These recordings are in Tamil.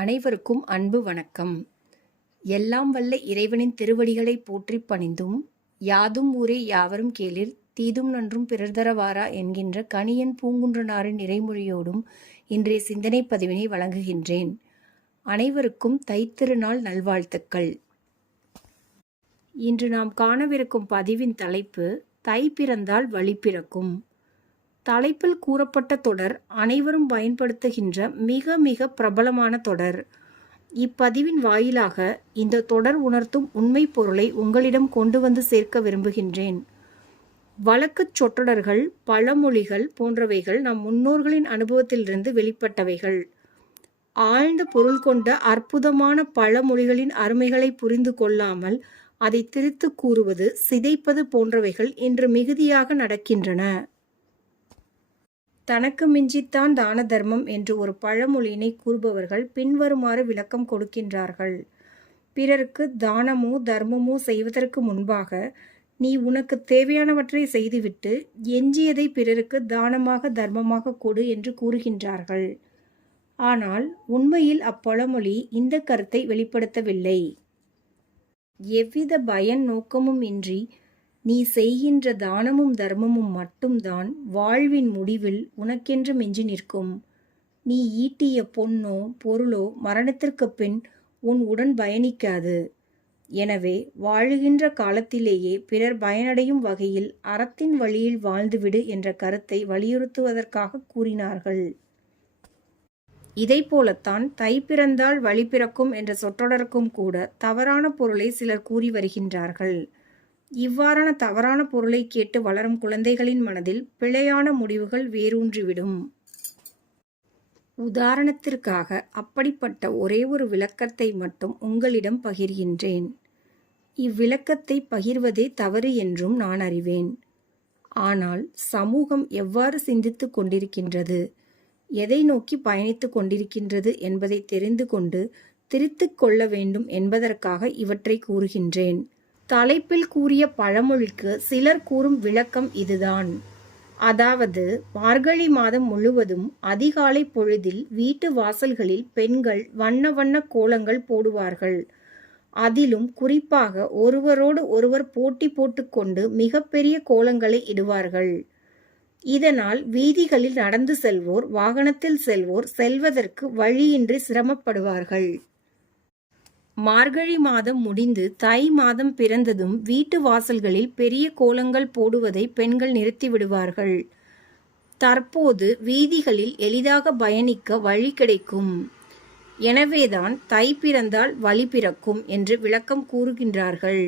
அனைவருக்கும் அன்பு வணக்கம். எல்லாம் வல்ல இறைவனின் திருவடிகளை போற்றிப் பணிந்தும், யாதும் ஊரே யாவரும் கேளிர் தீதும் நன்றும் பிறர் தரவாரா என்கின்ற கணியன் பூங்குன்றனாரின் இறைமொழியோடும் இன்றைய சிந்தனை பதிவினை வழங்குகின்றேன். அனைவருக்கும் தைத்திருநாள் நல்வாழ்த்துக்கள். இன்று நாம் காணவிருக்கும் பதிவின் தலைப்பு தை பிறந்தால் வழி பிறக்கும். தலைப்பில் கூறப்பட்ட தொடர் அனைவரும் பயன்படுத்துகின்ற மிக மிக பிரபலமான தொடர். இப்பதிவின் வாயிலாக இந்த தொடர் உணர்த்தும் உண்மை பொருளை உங்களிடம் கொண்டு வந்து சேர்க்க விரும்புகின்றேன். வழக்குச் சொற்றொடர்கள், பழமொழிகள் போன்றவைகள் நம் முன்னோர்களின் அனுபவத்திலிருந்து வெளிப்பட்டவைகள். ஆழ்ந்த பொருள் கொண்ட அற்புதமான பழமொழிகளின் அருமைகளை புரிந்து கொள்ளாமல் அதை திரித்து கூறுவது, சிதைப்பது போன்றவைகள் இன்று மிகுதியாக நடக்கின்றன. தனக்கு மிஞ்சித்தான் தான தர்மம் என்று ஒரு பழமொழியினை கூறுபவர்கள் பின்வருமாறு விளக்கம் கொடுக்கின்றார்கள். பிறருக்கு தானமோ தர்மமோ செய்வதற்கு முன்பாக நீ உனக்கு தேவையானவற்றை செய்துவிட்டு எஞ்சியதை பிறருக்கு தானமாக தர்மமாக கொடு என்று கூறுகின்றார்கள். ஆனால் உண்மையில் அப்பழமொழி இந்த கருத்தை வெளிப்படுத்தவில்லை. எவ்வித பயன் நோக்கமும் இன்றி நீ செய்கின்ற தானமும் தர்மமும் மட்டும்தான் வாழ்வின் முடிவில் உனக்கென்று மிஞ்சி நிற்கும். நீ ஈட்டிய பொன்னோ பொருளோ மரணத்திற்கு பின் உன் உடன் பயணிக்காது. எனவே வாழுகின்ற காலத்திலேயே பிறர் பயனடையும் வகையில் அறத்தின் வழியில் வாழ்ந்துவிடு என்ற கருத்தை வலியுறுத்துவதற்காக கூறினார்கள். இதைப்போலத்தான் தை பிறந்தால் வழி பிறக்கும் என்ற சொற்றொடருக்கும் கூட தவறான பொருளை சிலர் கூறி வருகின்றார்கள். இவ்வாறான தவறான பொருளை கேட்டு வளரும் குழந்தைகளின் மனதில் பிழையான முடிவுகள் வேரூன்றிவிடும். உதாரணத்திற்காக அப்படிப்பட்ட ஒரே ஒரு விளக்கத்தை மட்டும் உங்களிடம் பகிர்கின்றேன். இவ்விளக்கத்தை பகிர்வதே தவறு என்றும் நான் அறிவேன். ஆனால் சமூகம் எவ்வாறு சிந்தித்து கொண்டிருக்கின்றது, எதை நோக்கி பயணித்து கொண்டிருக்கின்றது என்பதை தெரிந்து கொண்டு திரித்துக் கொள்ள வேண்டும் என்பதற்காக இவற்றை கூறுகின்றேன். தலைப்பில் கூறிய பழமொழிக்கு சிலர் கூறும் விளக்கம் இதுதான். அதாவது, மார்கழி மாதம் முழுவதும் அதிகாலை பொழுதில் வீட்டு வாசல்களில் பெண்கள் வண்ண வண்ண கோலங்கள் போடுவார்கள். அதிலும் குறிப்பாக ஒருவரோடு ஒருவர் போட்டி போட்டுக்கொண்டு மிகப்பெரிய கோலங்களை இடுவார்கள். இதனால் வீதிகளில் நடந்து செல்வோர், வாகனத்தில் செல்வோர் செல்வதற்கு வழியின்றி சிரமப்படுவார்கள். மார்கழி மாதம் முடிந்து தை மாதம் பிறந்ததும் வீட்டு வாசல்களில் பெரிய கோலங்கள் போடுவதை பெண்கள் நிறுத்திவிடுவார்கள். தற்போது வீதிகளில் எளிதாக பயணிக்க வழி கிடைக்கும். எனவேதான் தை பிறந்தால் வழி பிறக்கும் என்று விளக்கம் கூறுகின்றார்கள்.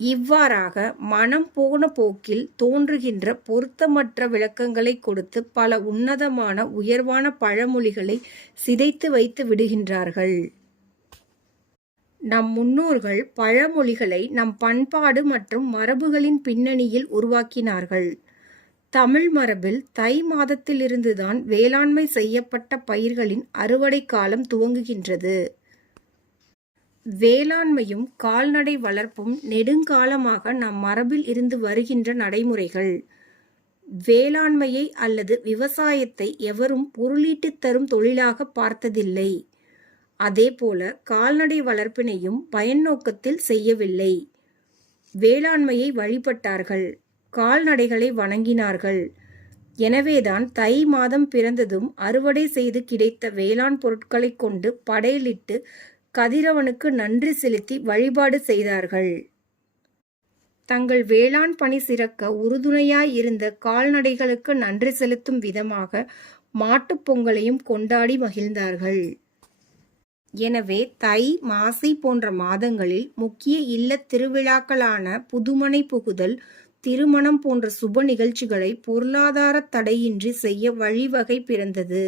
இவ்வாறாக மனம் போன போக்கில் தோன்றுகின்ற பொருத்தமற்ற விளக்கங்களை கொடுத்து பல உன்னதமான உயர்வான பழமொழிகளை சிதைத்து வைத்து விடுகின்றார்கள். நம் முன்னோர்கள் பழமொழிகளை நம் பண்பாடு மற்றும் மரபுகளின் பின்னணியில் உருவாக்கினார்கள். தமிழ் மரபில் தை மாதத்திலிருந்துதான் வேளாண்மை செய்யப்பட்ட பயிர்களின் அறுவடை காலம் துவங்குகின்றது. வேளாண்மையும் கால்நடை வளர்ப்பும் நெடுங்காலமாக நம் மரபில் இருந்து வருகின்ற நடைமுறைகள். வேளாண்மையை அல்லது விவசாயத்தை எவரும் பொருளீட்டு தரும் தொழிலாக பார்த்ததில்லை. அதேபோல கால்நடை வளர்ப்பினையும் பயன் நோக்கத்தில் செய்யவில்லை. வேளாண்மையை வழிபட்டார்கள், கால்நடைகளை வணங்கினார்கள். எனவேதான் தை மாதம் பிறந்ததும் அறுவடை செய்து கிடைத்த வேளாண் பொருட்களை கொண்டு படையலிட்டு கதிரவனுக்கு நன்றி செலுத்தி வழிபாடு செய்தார்கள். தங்கள் வேளாண் பணி சிறக்க உறுதுணையாய் இருந்த கால்நடைகளுக்கு நன்றி செலுத்தும் விதமாக மாட்டுப் பொங்கலையும் கொண்டாடி மகிழ்ந்தார்கள். எனவே தை, மாசி போன்ற மாதங்களில் முக்கிய இல்ல திருவிழாக்களான புதுமனை புகுதல், திருமணம் போன்ற சுப நிகழ்ச்சிகளை பொருளாதார தடையின்றி செய்ய வழிவகை பிறந்தது.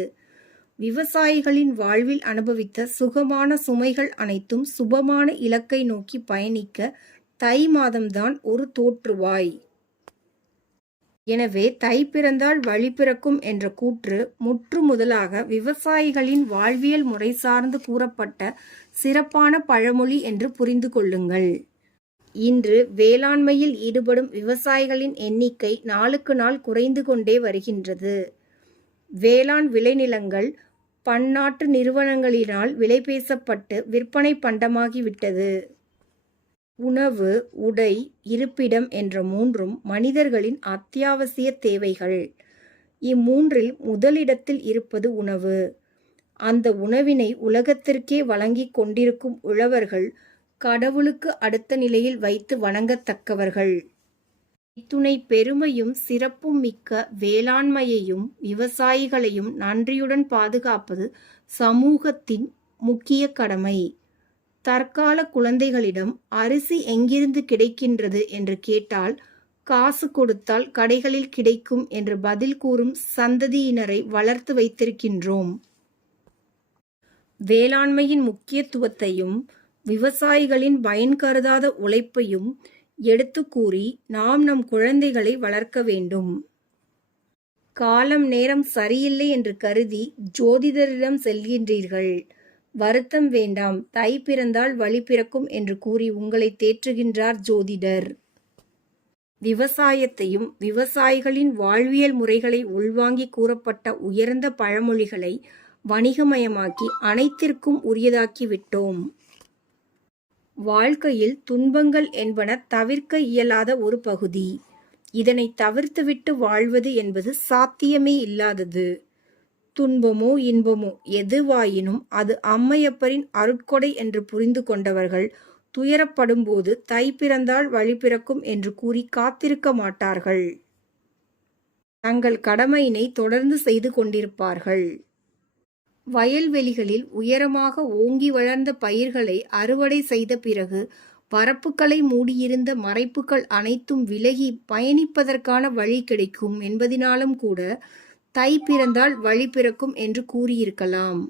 விவசாயிகளின் வாழ்வில் அனுபவித்த சுகமான சுமைகள் அனைத்தும் சுபமான இலக்கை நோக்கி பயணிக்க தை மாதம்தான் ஒரு தோற்றுவாய். எனவே தை பிறந்தால் வழி பிறக்கும் என்ற கூற்று முற்று முதலாக விவசாயிகளின் வாழ்வியல் முறை சார்ந்து கூறப்பட்ட சிறப்பான பழமொழி என்று புரிந்து கொள்ளுங்கள். இன்று வேளாண்மையில் ஈடுபடும் விவசாயிகளின் எண்ணிக்கை நாளுக்கு நாள் குறைந்து கொண்டே வருகின்றது. வேளாண் விளைநிலங்கள் பன்னாட்டு நிறுவனங்களினால் விலை பேசப்பட்டு விற்பனை பண்டமாகிவிட்டது. உணவு, உடை, இருப்பிடம் என்ற மூன்றும் மனிதர்களின் அத்தியாவசிய தேவைகள். இம்மூன்றில் முதலிடத்தில் இருப்பது உணவு. அந்த உணவினை உலகத்திற்கே வழங்கிக் கொண்டிருக்கும் உழவர்கள் கடவுளுக்கு அடுத்த நிலையில் வைத்து வணங்கத்தக்கவர்கள். இத்துணை பெருமையும் சிறப்பும் மிக்க வேளாண்மையையும் விவசாயிகளையும் நன்றியுடன் பாதுகாப்பது சமூகத்தின் முக்கிய கடமை. தற்கால குழந்தைகளிடம் அரிசி எங்கிருந்து கிடைக்கின்றது என்று கேட்டால், காசு கொடுத்தால் கடைகளில் கிடைக்கும் என்று பதில் கூறும் சந்ததியினரை வளர்த்து வைத்திருக்கின்றோம். வேளாண்மையின் முக்கியத்துவத்தையும் விவசாயிகளின் பயன் கருதாத உழைப்பையும் எடுத்து கூறி நாம் நம் குழந்தைகளை வளர்க்க வேண்டும். காலம் நேரம் சரியில்லை என்று கருதி ஜோதிடரிடம் செல்கின்றீர்கள். வருத்தம் வேண்டாம், தை பிறந்தால் வழி பிறக்கும் என்று கூறி உங்களை தேற்றுகின்றார் ஜோதிடர். விவசாயத்தையும் விவசாயிகளின் வாழ்வியல் முறைகளை உள்வாங்கி கூறப்பட்ட உயர்ந்த பழமொழிகளை வணிகமயமாக்கி அனைத்திற்கும் உரியதாக்கி விட்டோம். வாழ்க்கையில் துன்பங்கள் என்பன தவிர்க்க இயலாத ஒரு பகுதி. இதனை தவிர்த்துவிட்டு வாழ்வது என்பது சாத்தியமே இல்லாதது. துன்பமோ இன்பமோ எதுவாயினும் அது அம்மையப்பரின் அருட்கொடை என்று புரிந்து கொண்டவர்கள் துயரப்படும்போது தை பிறந்தால் வழி பிறக்கும் என்று கூறி காத்திருக்க மாட்டார்கள். தங்கள் கடமையினை தொடர்ந்து செய்து கொண்டிருப்பார்கள். வயல்வெளிகளில் உயரமாக ஓங்கி வளர்ந்த பயிர்களை அறுவடை செய்த பிறகு வரப்புகளை மூடியிருந்த மறைப்புகள் அனைத்தும் விலகி பயணிப்பதற்கான வழி கிடைக்கும் என்பதினாலும் கூட தை பிறந்தால் வழி பிறக்கும் என்று கூறியிருக்கலாம்.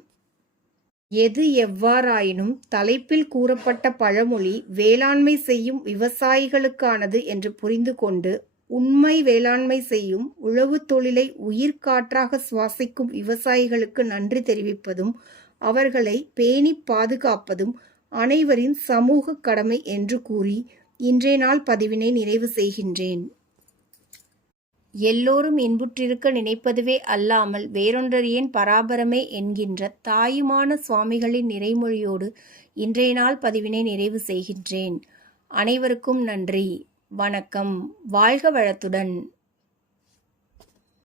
எது எவ்வாறாயினும் தலைப்பில் கூறப்பட்ட பழமொழி வேளாண்மை செய்யும் விவசாயிகளுக்கானது என்று புரிந்து கொண்டு உண்மை வேளாண்மை செய்யும் உழவு தொழிலை உயிர்காற்றாக சுவாசிக்கும் விவசாயிகளுக்கு நன்றி தெரிவிப்பதும் அவர்களை பேணி பாதுகாப்பதும் அனைவரின் சமூக கடமை என்று கூறி இன்றைய நாள் பதிவினை நிறைவு செய்கின்றேன். எல்லோரும் இன்புற்றிருக்க நினைப்பதுவே அல்லாமல் வேறொன்றறியேன் பராபரமே என்கின்ற தாயுமான சுவாமிகளின் நிறைமொழியோடு இன்றைய நாள் பதிவினை நிறைவு செய்கின்றேன். அனைவருக்கும் நன்றி. வணக்கம். வாழ்க வளத்துடன்.